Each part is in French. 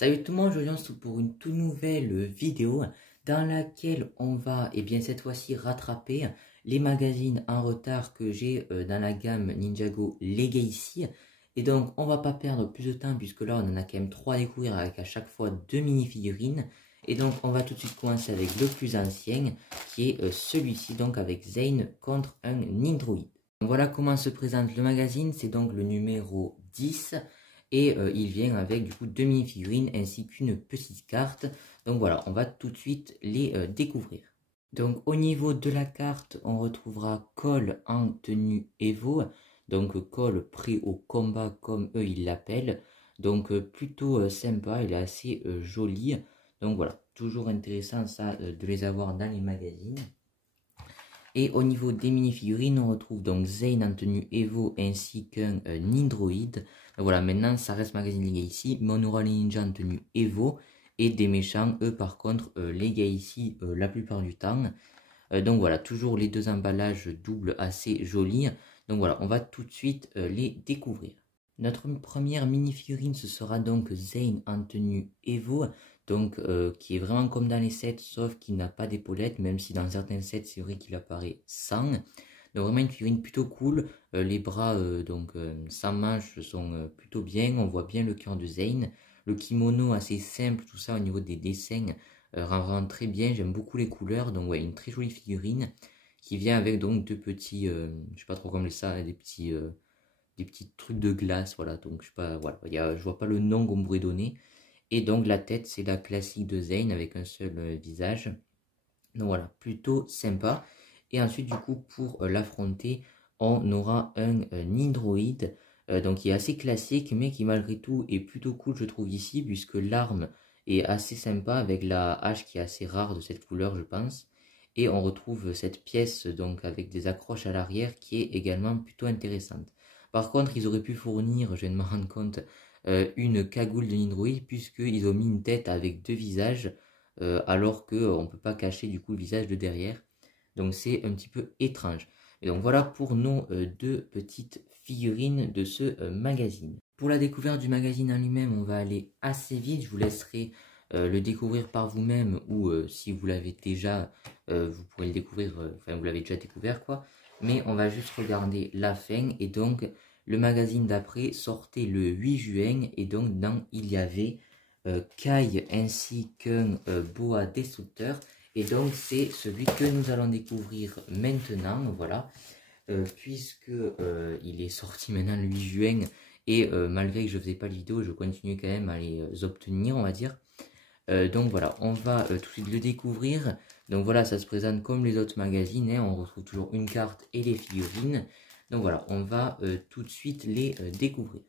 Salut tout le monde, je viens pour une toute nouvelle vidéo dans laquelle on va cette fois-ci rattraper les magazines en retard que j'ai dans la gamme Ninjago Legacy. Et donc on va pas perdre plus de temps puisque là on en a quand même 3 à découvrir avec à chaque fois 2 mini-figurines. Et donc on va tout de suite commencer avec le plus ancien qui est celui-ci, donc avec Zane contre un Nindroid. Donc voilà comment se présente le magazine, c'est donc le numéro 10. Et il vient avec du coup 2 mini-figurines ainsi qu'une petite carte. Donc voilà, on va tout de suite les découvrir. Donc au niveau de la carte, on retrouvera Cole en tenue Evo. Donc Cole prêt au combat comme eux ils l'appellent. Donc plutôt sympa, il est assez joli. Donc voilà, toujours intéressant ça de les avoir dans les magazines. Et au niveau des mini-figurines, on retrouve donc Zane en tenue Evo ainsi qu'un Nindroid. Voilà, maintenant ça reste Magazine Legacy, mais on aura les ninjas en tenue Evo et des méchants, eux par contre, Legacy la plupart du temps. Donc voilà, toujours les deux emballages doubles assez jolis. Donc voilà, on va tout de suite les découvrir. Notre première mini-figurine, ce sera donc Zane en tenue Evo, donc qui est vraiment comme dans les sets, sauf qu'il n'a pas d'épaulette, même si dans certains sets, c'est vrai qu'il apparaît sans. Donc vraiment une figurine plutôt cool, les bras sans manches sont plutôt bien, on voit bien le cœur de Zane. Le kimono assez simple, tout ça au niveau des dessins rend vraiment très bien, j'aime beaucoup les couleurs, donc ouais, une très jolie figurine qui vient avec donc deux petits, je sais pas trop comment ça, des petits trucs de glace, voilà, donc je sais pas, voilà, je vois pas le nom qu'on pourrait donner. Et donc la tête, c'est la classique de Zane avec un seul visage. Donc voilà, plutôt sympa. Et ensuite, du coup, pour l'affronter, on aura un Nindroid, donc qui est assez classique, mais qui malgré tout est plutôt cool, je trouve ici, puisque l'arme est assez sympa avec la hache qui est assez rare de cette couleur, je pense. Et on retrouve cette pièce donc avec des accroches à l'arrière qui est également plutôt intéressante. Par contre, ils auraient pu fournir, je viens de me rendre compte, une cagoule de Nindroid, puisqu'ils ont mis une tête avec deux visages, alors qu'on ne peut pas cacher du coup le visage de derrière. Donc c'est un petit peu étrange. Et donc voilà pour nos deux petites figurines de ce magazine. Pour la découverte du magazine en lui-même, on va aller assez vite. Je vous laisserai le découvrir par vous-même ou si vous l'avez déjà, vous pourrez le découvrir, enfin vous l'avez déjà découvert quoi. Mais on va juste regarder la fin et donc le magazine d'après sortait le 8 juin et donc dedans il y avait Kai ainsi qu'un boa destructeur. Et donc c'est celui que nous allons découvrir maintenant, voilà, puisque il est sorti maintenant le 8 juin et malgré que je faisais pas de vidéo, je continue quand même à les obtenir, on va dire. Donc voilà, on va tout de suite le découvrir. Donc voilà, ça se présente comme les autres magazines, hein, on retrouve toujours une carte et les figurines. Donc voilà, on va tout de suite les découvrir.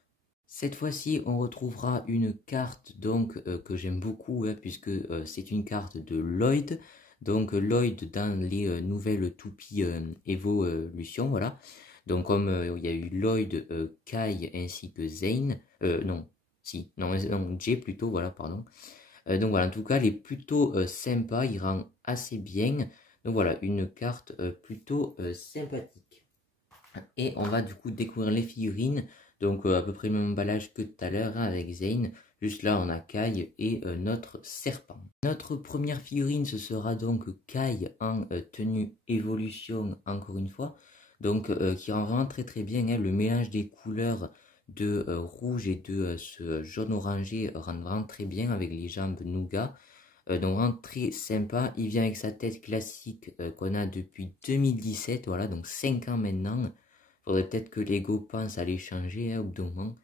Cette fois-ci, on retrouvera une carte donc que j'aime beaucoup hein, puisque c'est une carte de Lloyd. Donc Lloyd dans les nouvelles toupies évolution, voilà. Donc comme il y a eu Lloyd, Kai ainsi que Zane, non, Jay plutôt, voilà, pardon. Donc voilà, en tout cas, elle est plutôt sympa, il rend assez bien. Donc voilà, une carte plutôt sympathique. Et on va du coup découvrir les figurines. Donc à peu près le même emballage que tout à l'heure hein, avec Zane. Juste là on a Kai et notre serpent. Notre première figurine ce sera donc Kai en tenue évolution encore une fois. Donc qui rend vraiment très très bien hein, le mélange des couleurs de rouge et de ce jaune orangé rend vraiment très bien avec les jambes nougat. Donc vraiment très sympa. Il vient avec sa tête classique qu'on a depuis 2017. Voilà donc 5 ans maintenant. Faudrait peut-être que Lego pense à les changer hein, au bout d'un moment.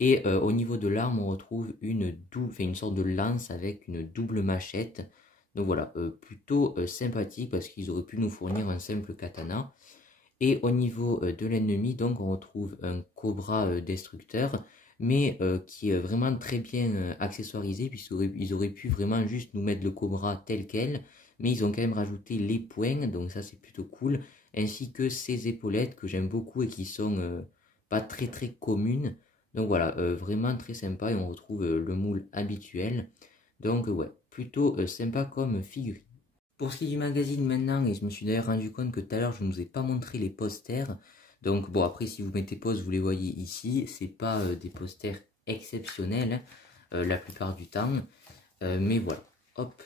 Et au niveau de l'arme, on retrouve une sorte de lance avec une double machette. Donc voilà, plutôt sympathique parce qu'ils auraient pu nous fournir un simple katana. Et au niveau de l'ennemi, donc on retrouve un cobra destructeur, mais qui est vraiment très bien accessoirisé, puisqu'ils auraient pu vraiment juste nous mettre le cobra tel quel, mais ils ont quand même rajouté les poings, donc ça c'est plutôt cool, ainsi que ces épaulettes que j'aime beaucoup et qui sont pas très très communes. Donc voilà, vraiment très sympa et on retrouve le moule habituel. Donc ouais, plutôt sympa comme figurine. Pour ce qui est du magazine maintenant, et je me suis d'ailleurs rendu compte que tout à l'heure je ne vous ai pas montré les posters. Donc bon après si vous mettez pause vous les voyez ici, c'est pas des posters exceptionnels. la plupart du temps. Mais voilà, hop.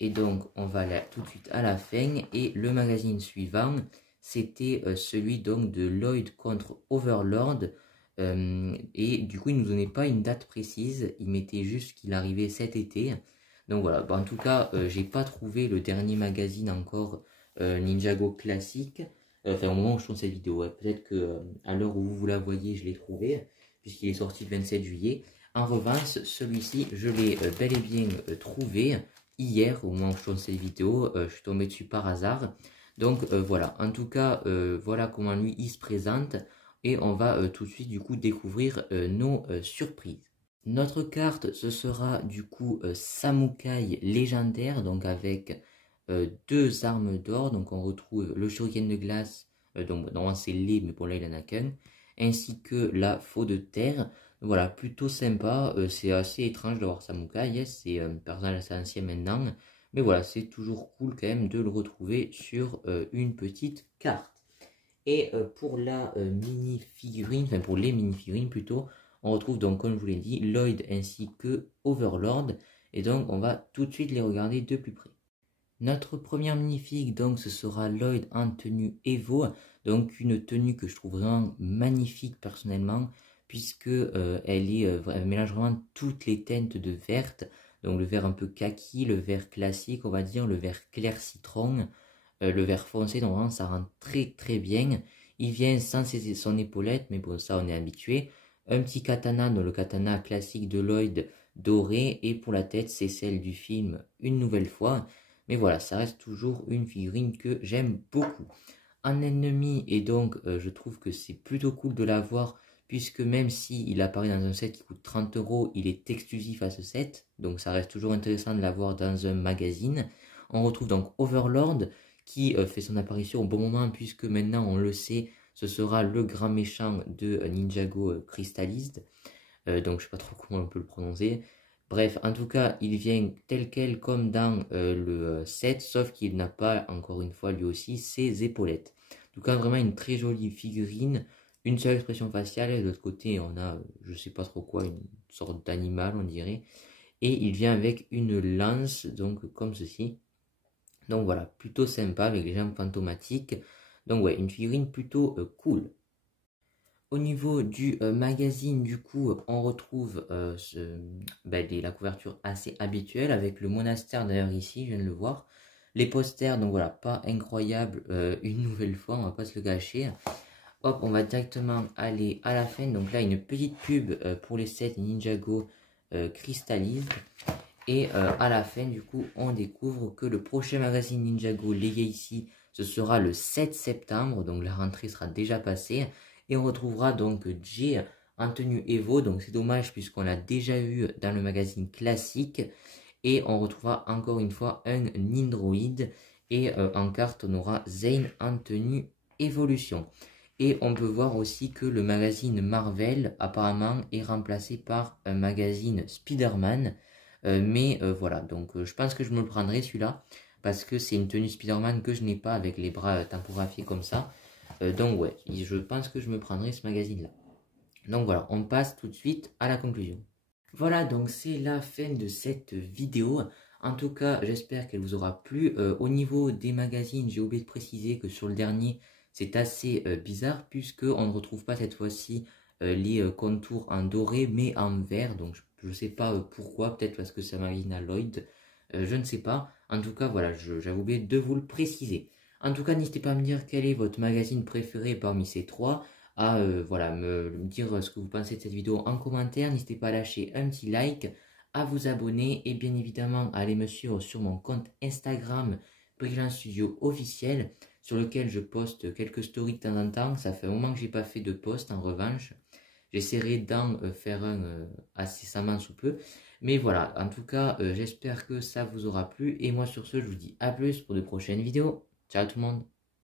Et donc, on va aller tout de suite à la fin. Et le magazine suivant, c'était celui donc de Lloyd contre Overlord. Et du coup, il ne nous donnait pas une date précise. Il mettait juste qu'il arrivait cet été. Donc voilà, en tout cas, j'ai pas trouvé le dernier magazine encore Ninjago classique. Enfin, au moment où je tourne cette vidéo, peut-être que à l'heure où vous la voyez, je l'ai trouvé, puisqu'il est sorti le 27 juillet. En revanche, celui-ci, je l'ai bel et bien trouvé hier, au moment où je tourne cette vidéo. Je suis tombé dessus par hasard. Donc voilà, en tout cas, voilà comment lui il se présente. Et on va tout de suite du coup découvrir nos surprises. Notre carte, ce sera du coup Samukai légendaire, donc avec deux armes d'or. Donc on retrouve le shuriken de glace, donc normalement c'est lait, mais pour là il en a qu'un, ainsi que la faux de terre. Voilà, plutôt sympa. C'est assez étrange d'avoir Samukai, c'est un personnage assez ancien maintenant, mais voilà, c'est toujours cool quand même de le retrouver sur une petite carte. Et pour la mini-figurine, enfin pour les mini-figurines plutôt, on retrouve donc, comme je vous l'ai dit, Lloyd ainsi que Overlord. Et donc, on va tout de suite les regarder de plus près. Notre première minifig, donc, ce sera Lloyd en tenue Evo. Donc, une tenue que je trouve vraiment magnifique personnellement, puisque elle mélange vraiment toutes les teintes de verte. Donc, le vert un peu kaki, le vert classique, on va dire, le vert clair citron. Le vert foncé, normalement, ça rend très très bien. Il vient sans son épaulette, mais bon, ça, on est habitué. Un petit katana, dans le katana classique de Lloyd doré. Et pour la tête, c'est celle du film une nouvelle fois. Mais voilà, ça reste toujours une figurine que j'aime beaucoup. En ennemi, et donc, je trouve que c'est plutôt cool de l'avoir, puisque même s'il apparaît dans un set qui coûte 30 €, il est exclusif à ce set. Donc, ça reste toujours intéressant de l'avoir dans un magazine. On retrouve donc Overlord, qui fait son apparition au bon moment, puisque maintenant on le sait, ce sera le grand méchant de Ninjago Crystallized. Donc je sais pas trop comment on peut le prononcer. Bref, en tout cas, il vient tel quel comme dans le set, sauf qu'il n'a pas, encore une fois, lui aussi, ses épaulettes. En tout cas, vraiment une très jolie figurine, une seule expression faciale, et de l'autre côté, on a, je sais pas trop quoi, une sorte d'animal, on dirait. Et il vient avec une lance, donc comme ceci. Donc voilà, plutôt sympa avec les jambes fantomatiques. Donc ouais, une figurine plutôt cool. Au niveau du magazine, du coup, on retrouve la couverture assez habituelle avec le monastère d'ailleurs ici, je viens de le voir. Les posters, donc voilà, pas incroyable une nouvelle fois, on va pas se le gâcher. Hop, on va directement aller à la fin. Donc là, une petite pub pour les sets Ninjago Crystallized. Et à la fin, du coup, on découvre que le prochain magazine Ninjago Legacy, ce sera le 7 septembre. Donc la rentrée sera déjà passée. Et on retrouvera donc Jay en tenue Evo. Donc c'est dommage puisqu'on l'a déjà vu dans le magazine classique. Et on retrouvera encore une fois un Nindroid. Et en carte, on aura Zane en tenue Evolution. Et on peut voir aussi que le magazine Marvel, apparemment, est remplacé par un magazine Spider-Man. Voilà, donc je pense que je me le prendrai celui-là. Parce que c'est une tenue Spider-Man que je n'ai pas avec les bras tempographiés comme ça. Donc ouais, je pense que je me prendrai ce magazine-là. Donc voilà, on passe tout de suite à la conclusion. Voilà, donc c'est la fin de cette vidéo. En tout cas, j'espère qu'elle vous aura plu. Au niveau des magazines, j'ai oublié de préciser que sur le dernier, c'est assez bizarre puisqu'on ne retrouve pas cette fois-ci les contours en doré mais en vert. Donc je ne sais pas pourquoi, peut-être parce que ça magazine à Lloyd. Je ne sais pas. En tout cas, voilà, j'avais oublié de vous le préciser. En tout cas, n'hésitez pas à me dire quel est votre magazine préféré parmi ces trois. À voilà, me dire ce que vous pensez de cette vidéo en commentaire. N'hésitez pas à lâcher un petit like, à vous abonner et bien évidemment à aller me suivre sur mon compte Instagram Brilliant Studio officiel sur lequel je poste quelques stories de temps en temps. Ça fait un moment que j'ai pas fait de post en revanche. J'essaierai d'en faire un incessamment sous peu. Mais voilà, en tout cas, j'espère que ça vous aura plu. Et moi sur ce, je vous dis à plus pour de prochaines vidéos. Ciao tout le monde.